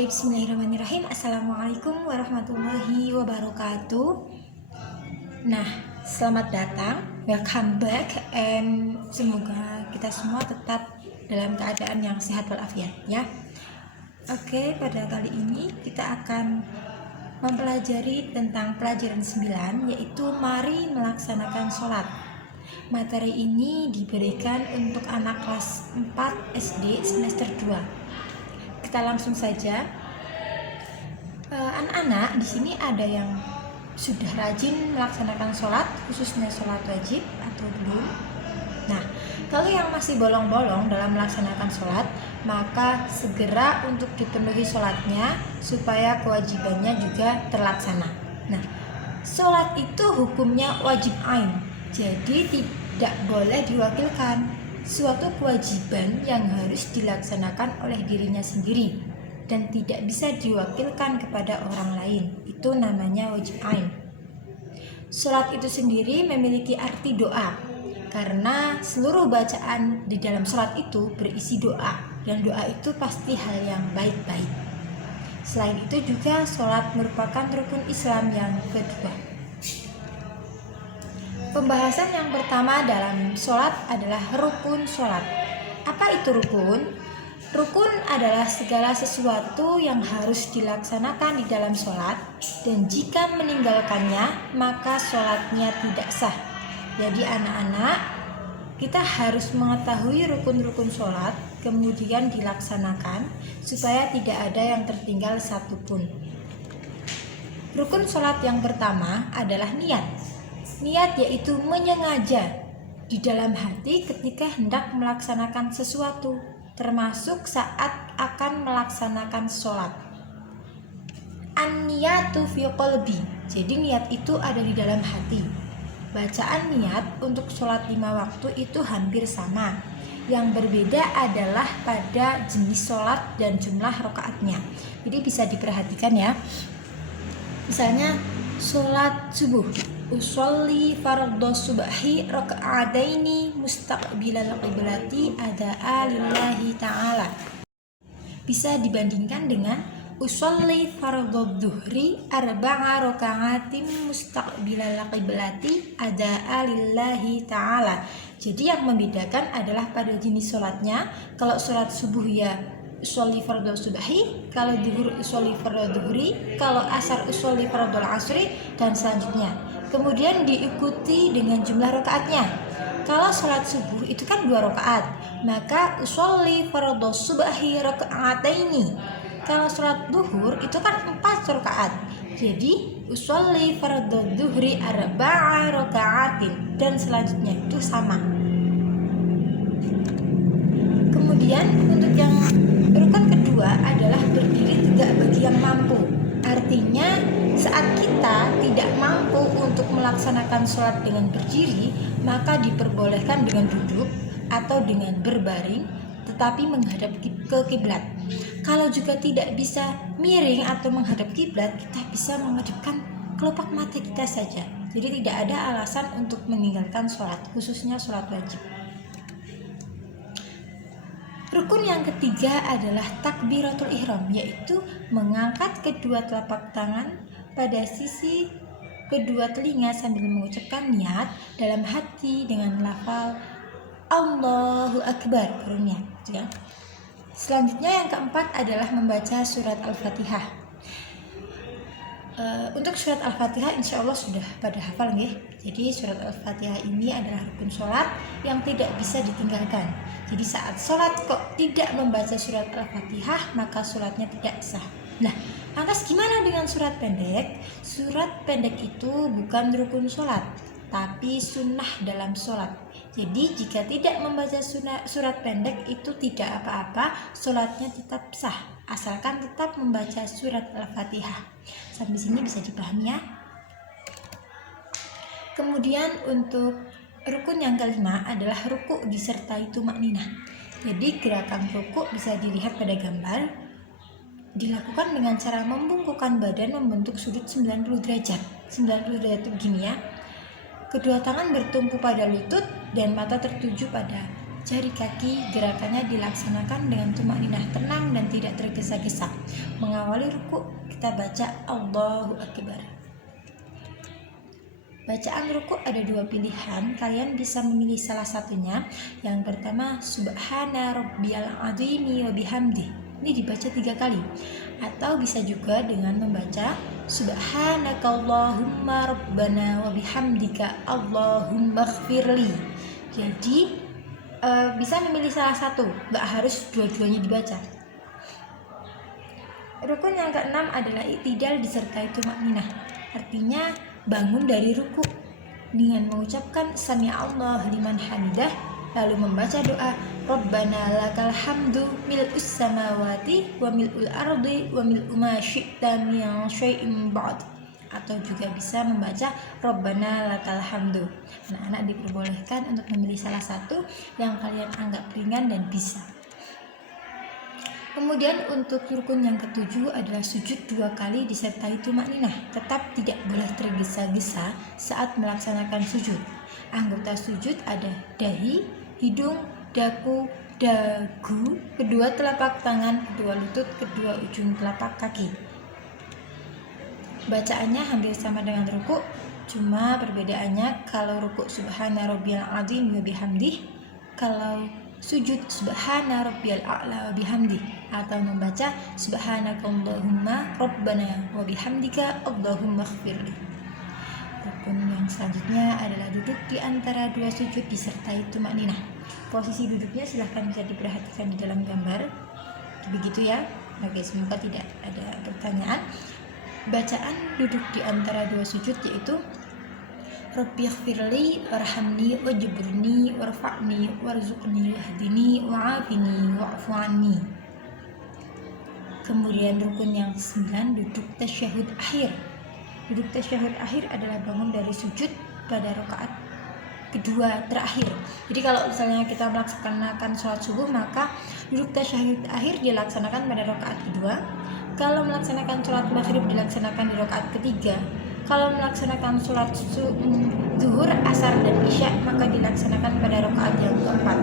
Oke, bismillahirrahmanirrahim. Assalamualaikum warahmatullahi wabarakatuh. Nah, selamat datang, welcome back, and semoga kita semua tetap dalam keadaan yang sehat walafiat ya. Oke, pada kali ini kita akan mempelajari tentang pelajaran 9, yaitu mari melaksanakan sholat. Materi ini diberikan untuk anak kelas 4 SD semester 2. Kita langsung saja. Anak-anak di sini ada yang sudah rajin melaksanakan sholat, khususnya sholat wajib atau belum. Nah, kalau yang masih bolong-bolong dalam melaksanakan sholat, maka segera untuk dipenuhi sholatnya supaya kewajibannya juga terlaksana. Nah, sholat itu hukumnya wajib ain, jadi tidak boleh diwakilkan. Suatu kewajiban yang harus dilaksanakan oleh dirinya sendiri dan tidak bisa diwakilkan kepada orang lain. Itu namanya wajib ain. Sholat itu sendiri memiliki arti doa, karena seluruh bacaan di dalam sholat itu berisi doa, dan doa itu pasti hal yang baik-baik. Selain itu juga sholat merupakan rukun Islam yang kedua. Pembahasan yang pertama dalam sholat adalah rukun sholat. Apa itu rukun? Rukun adalah segala sesuatu yang harus dilaksanakan di dalam sholat, dan jika meninggalkannya maka sholatnya tidak sah. Jadi anak-anak, kita harus mengetahui rukun-rukun sholat, kemudian dilaksanakan supaya tidak ada yang tertinggal satupun. Rukun sholat yang pertama adalah niat. Niat yaitu menyengaja di dalam hati ketika hendak melaksanakan sesuatu, termasuk saat akan melaksanakan sholat. An-niyatu fi qalbi. Jadi niat itu ada di dalam hati. Bacaan niat untuk sholat 5 waktu itu hampir sama. Yang berbeda adalah pada jenis sholat dan jumlah rakaatnya. Jadi bisa diperhatikan ya. Misalnya sholat subuh, usolli fardhu subhi raka'ataini mustaqbilal qiblati ada'a lillahi ta'ala. Bisa dibandingkan dengan usolli fardhu dhuhri arba'a raka'atin mustaqbilal qiblati ada'a lillahi ta'ala. Jadi yang membedakan adalah pada jenis sholatnya. Kalau sholat subuh ya usolli fardhu subhi, kalau zuhur usolli fardhu dhuhri, kalau asar usolli fardhu asri, dan selanjutnya. Kemudian diikuti dengan jumlah rakaatnya. Kalau sholat subuh itu kan 2 rakaat, maka usolli fardhu subhi raka'ataini. Kalau sholat duhur itu kan 4 rakaat, jadi usolli fardhu duhri arba'a raka'atin, dan selanjutnya itu sama. Kemudian untuk yang rukun kedua adalah berdiri tegak bagi yang mampu. Artinya saat kita tidak mampu untuk melaksanakan sholat dengan berdiri, maka diperbolehkan dengan duduk atau dengan berbaring, tetapi menghadap ke kiblat. Kalau juga tidak bisa miring atau menghadap kiblat, kita bisa menghadapkan kelopak mata kita saja. Jadi tidak ada alasan untuk meninggalkan sholat, khususnya sholat wajib. Rukun yang ketiga adalah takbiratul ihram, yaitu mengangkat kedua telapak tangan pada sisi kedua telinga sambil mengucapkan niat dalam hati dengan lafal Allahu Akbar, baru niat ya. Selanjutnya yang keempat adalah membaca surat Al-Fatihah. Untuk surat Al-Fatihah insya Allah sudah pada hafal nggih. Jadi surat Al-Fatihah ini adalah rukun sholat yang tidak bisa ditinggalkan. Jadi saat sholat kok tidak membaca surat Al-Fatihah, maka sholatnya tidak sah. Nah, lantas gimana dengan surat pendek? Surat pendek itu bukan rukun sholat, tapi sunnah dalam sholat. Jadi jika tidak membaca surat pendek itu tidak apa-apa, sholatnya tetap sah, asalkan tetap membaca surat Al-Fatihah. Sampai sini bisa dipahami ya. Kemudian untuk rukun yang kelima adalah ruku disertai tumakninah. Jadi gerakan ruku bisa dilihat pada gambar. Dilakukan dengan cara membungkukkan badan membentuk sudut 90 derajat. 90 derajat itu begini ya. Kedua tangan bertumpu pada lutut dan mata tertuju pada Jari kaki gerakannya dilaksanakan dengan tumakninah, tenang dan tidak tergesa-gesa. Mengawali ruku kita baca Allahu Akbar. Bacaan ruku ada dua pilihan, kalian bisa memilih salah satunya. Yang pertama, Subhana Rabbiyal Azimi wa bihamdih. Ini dibaca 3 kali. Atau bisa juga dengan membaca Subhanakallahumma Rabbana wa bihamdika Allahumma ighfirli. Jadi bisa memilih salah satu, nggak harus dua-duanya dibaca. Rukun yang keenam adalah i'tidal disertai tumakninah. Artinya bangun dari ruku dengan mengucapkan Sami Allah liman hamidah, lalu membaca doa Rabbana lakal hamdu mil'us samawati wa mil'ul ardi wa mil'u ma syi'ta min syai'in ba'd. Atau juga bisa membaca Rabbana lakal hamdu. Anak-anak diperbolehkan untuk memilih salah satu yang kalian anggap ringan dan bisa. Kemudian untuk rukun yang ketujuh adalah sujud 2 kali disertai tumakninah. Tetap tidak boleh tergesa-gesa saat melaksanakan sujud. Anggota sujud ada dahi, hidung, dagu, dagu, kedua telapak tangan, kedua lutut, kedua ujung telapak kaki. Bacaannya hampir sama dengan ruku, cuma perbedaannya kalau ruku Subhana Rabbiyal Azim wa bihamdih, kalau sujud Subhana Rabbiyal A'la wa bihamdih, atau membaca Subhanakallahumma Rabbana wa bihamdika Allahumma ighfirli. Rukun yang selanjutnya adalah duduk di antara 2 sujud disertai tumakninah. Posisi duduknya silahkan bisa diperhatikan di dalam gambar. Begitu ya. Oke, semoga tidak ada pertanyaan. Bacaan duduk di antara 2 sujud yaitu Rabbighfirli warhamni wajburni warfa'ni warzuqni wahdini wa'afini wa'fu anni. Kemudian rukun yang ke-9 duduk tasyahud akhir. Duduk tasyahud akhir adalah bangun dari sujud pada rakaat kedua terakhir. Jadi kalau misalnya kita melaksanakan sholat subuh, maka duduk tasyahud akhir dilaksanakan pada rakaat kedua. Kalau melaksanakan sholat maghrib dilaksanakan di rakaat ketiga. Kalau melaksanakan sholat zuhur, asar dan isya maka dilaksanakan pada rakaat yang keempat.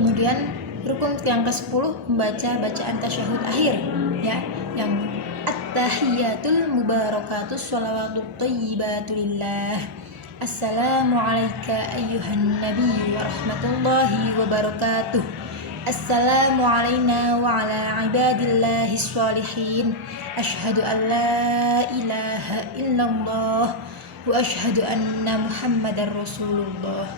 Kemudian rukun yang ke-10 membaca bacaan tasyahud akhir, ya, yang at-tahiyatul mubarakatus sholawatut thayyibatulillah. Assalamu alayka ayyuhan nabiyyu wa rahmatullahi wa barakatuh. Assalamu alayna wa ala ibadillahis sholihin. Ashhadu an la ilaha illallah wa ashhadu anna muhammadar rasulullah.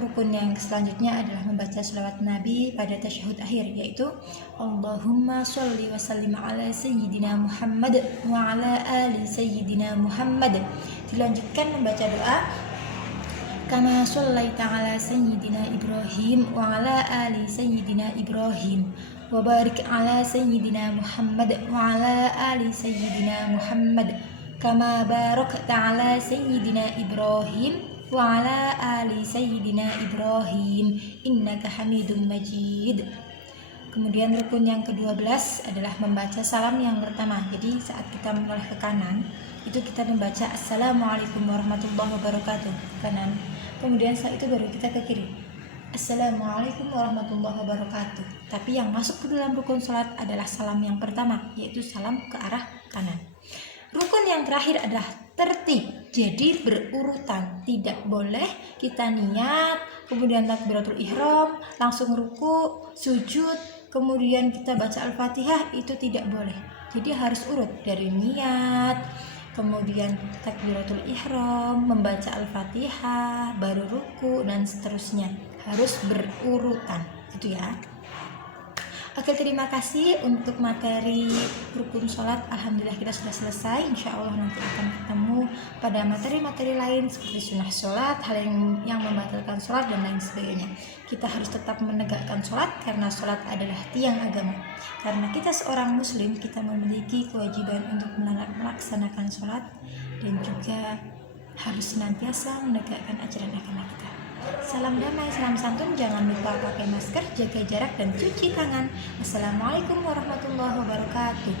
Rukun yang selanjutnya adalah membaca shalawat Nabi pada tasyahud akhir, yaitu Allahumma sholli wa sallim ala sayyidina Muhammad wa ala ali sayyidina Muhammad. Dilanjutkan membaca doa Kama shollaita ala sayyidina Ibrahim wa ala ali sayyidina Ibrahim wa barik ala sayyidina Muhammad wa ala ali sayyidina Muhammad kama barakta ala sayyidina Ibrahim wa ala ali sayyidina Ibrahim innaka Hamidum Majid. Kemudian rukun yang ke-12 adalah membaca salam yang pertama. Jadi saat kita menoleh ke kanan, itu kita membaca Assalamualaikum warahmatullahi wabarakatuh kanan. Kemudian setelah itu baru kita ke kiri, Assalamualaikum warahmatullahi wabarakatuh. Tapi yang masuk ke dalam rukun sholat adalah salam yang pertama, yaitu salam ke arah kanan. Rukun yang terakhir adalah tertib, jadi berurutan. Tidak boleh kita niat, kemudian takbiratul ihram, langsung ruku, sujud, kemudian kita baca Al-Fatihah, itu tidak boleh. Jadi harus urut dari niat, kemudian takbiratul ihram, membaca Al-Fatihah, baru ruku, dan seterusnya. Harus berurutan, gitu ya. Oke, terima kasih untuk materi rukun sholat. Alhamdulillah kita sudah selesai. Insya Allah nanti akan ketemu pada materi-materi lain seperti sunnah sholat, hal yang membatalkan sholat, dan lain sebagainya. Kita harus tetap menegakkan sholat karena sholat adalah tiang agama. Karena kita seorang muslim, kita memiliki kewajiban untuk melaksanakan sholat dan juga harus senantiasa menegakkan ajaran agama kita. Salam damai, salam santun, jangan lupa pakai masker, jaga jarak, dan cuci tangan. Assalamualaikum warahmatullahi wabarakatuh.